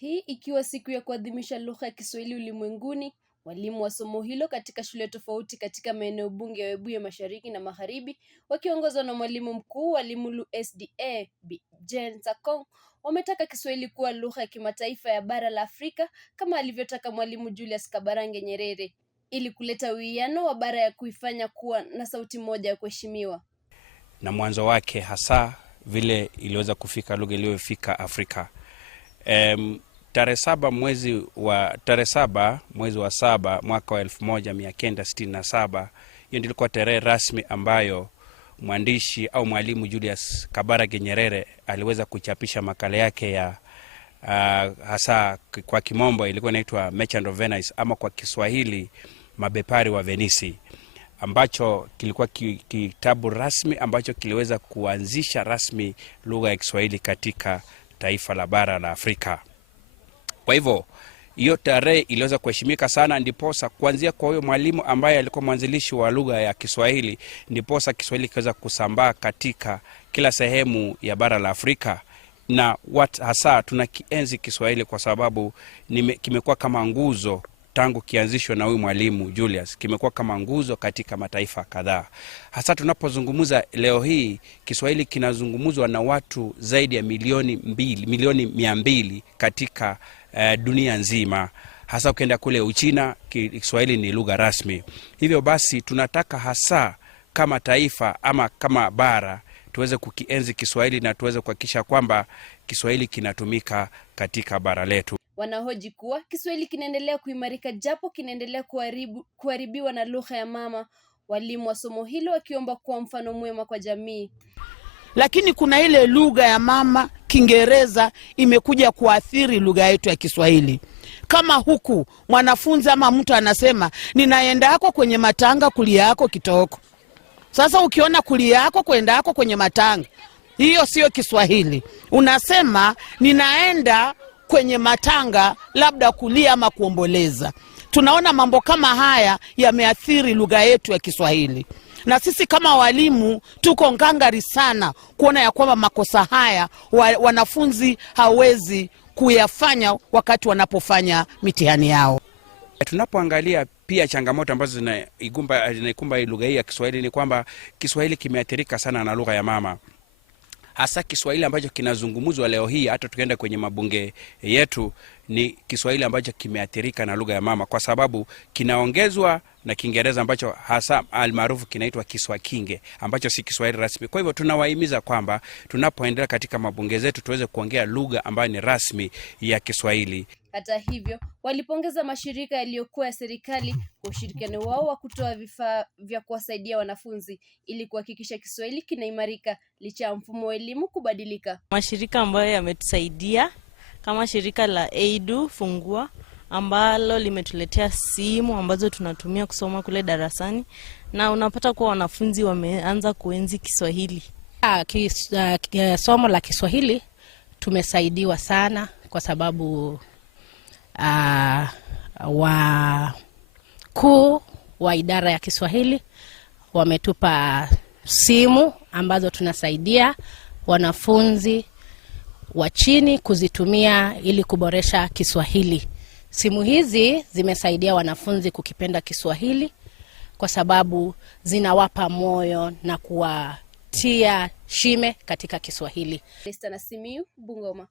Hii ikiwa siku ya kuadhimisha lugha ya Kiswahili ulimwenguni, walimu wa somo hilo katika shule tofauti katika maeneo bunge ya Webuye Mashariki na Magharibi, wakiongozwa na mwalimu mkuu wa Limuru SDA Bi Jane Sakong, wametaka Kiswahili kuwa lugha ya kimataifa ya bara la Afrika kama alivyotaka Mwalimu Julius Kabarange Nyerere, ili kuleta uwiano wa bara ya kuifanya kuwa na sauti moja ya kuheshimiwa. Na mwanzo wake hasa vile iliweza kufika lugha iliyofika Afrika. Tarehe 7 mwezi wa 7 mwaka wa 1967, hiyo ndio ilikuwa tarehe rasmi ambayo mwandishi au mwalimu Julius Kabarange Nyerere aliweza kuchapisha makala yake ya hasa kwa kimombo ilikuwa inaitwa Merchant of Venice, ama kwa Kiswahili Mabepari wa Venisi, ambacho kilikuwa kitabu rasmi ambacho kiliweza kuanzisha rasmi lugha ya Kiswahili katika taifa la bara la Afrika. Kwa hivyo hiyo tarehe iliweza kuheshimika sana, ndiposa kuanzia kwa huyo mwalimu ambaye alikuwa mwanzilishi wa lugha ya Kiswahili, ndiposa Kiswahili kiweza kusambaa katika kila sehemu ya bara la Afrika. Na hasa tunakienzi Kiswahili kwa sababu kimekuwa kama nguzo tangu kianzishwe na huyu mwalimu Julius, kimekuwa kama nguzo katika mataifa kadhaa. Hasa tunapozungumza leo hii, Kiswahili kinazungumzwa na watu zaidi ya milioni 200 katika dunia nzima. Hasa ukienda kule Uchina, Kiswahili ni lugha rasmi. Hivyo basi tunataka hasa kama taifa ama kama bara tuweze kukienzi Kiswahili na tuweze kuhakikisha kwamba Kiswahili kinatumika katika bara letu. Wanahoji kuwa Kiswahili kinaendelea kuimarika japo kinaendelea kuharibiwa na lugha ya mama, walimu wa somo hilo wakiomba kuwa mfano mwema kwa jamii. Lakini kuna ile lugha ya mama Kiingereza imekuja kuathiri lugha yetu ya Kiswahili. Kama huku mwanafunzi ama mtu anasema ninaenda yako kwenye matanga, kulia yako kitoko. Sasa ukiona kulia yako kwenda yako kwenye matanga, hiyo sio Kiswahili. Unasema ninaenda kwenye matanga labda kulia ama kuomboleza. Tunaona mambo kama haya yameathiri lugha yetu ya Kiswahili. Na sisi kama walimu tuko ngangari sana kuona ya kwamba makosa haya wanafunzi hawezi kuyafanya wakati wanapofanya mitihani yao. Tunapoangalia pia changamoto ambazo zinaikumba lugha hii ya Kiswahili ni kwamba Kiswahili kimeathirika sana na lugha ya mama. Hasa Kiswahili ambacho kinazungumzwa leo hii, hata tukienda kwenye mabunge yetu, ni Kiswahili ambacho kimeathirika na lugha ya mama, kwa sababu kinaongezwa na Kiingereza ambacho hasa almaarufu kinaitwa Kiswakinge, ambacho si Kiswahili rasmi. Kwa hivyo tunawahimiza kwamba tunapoendelea katika mabunge zetu tuweze kuongea lugha ambayo ni rasmi ya Kiswahili. Hata hivyo, walipongeza mashirika yaliyokuwa ya serikali kwa ushirikiano wao wa kutoa vifaa vya kuwasaidia wanafunzi ili kuhakikisha Kiswahili kinaimarika licha ya mfumo wa elimu kubadilika. Mashirika ambayo yametusaidia kama shirika la Edu Fungua ambalo limetuletea simu ambazo tunatumia kusoma kule darasani, na unapata kuwa wanafunzi wameanza kuenzi Kiswahili. Somo la Kiswahili tumesaidiwa sana kwa sababu wakuu wa idara ya Kiswahili wametupa simu ambazo tunasaidia wanafunzi wa chini kuzitumia ili kuboresha Kiswahili. Simu hizi zimesaidia wanafunzi kukipenda Kiswahili kwa sababu zinawapa moyo na kuwatia shime katika Kiswahili. Esther Nasimiu, Bungoma.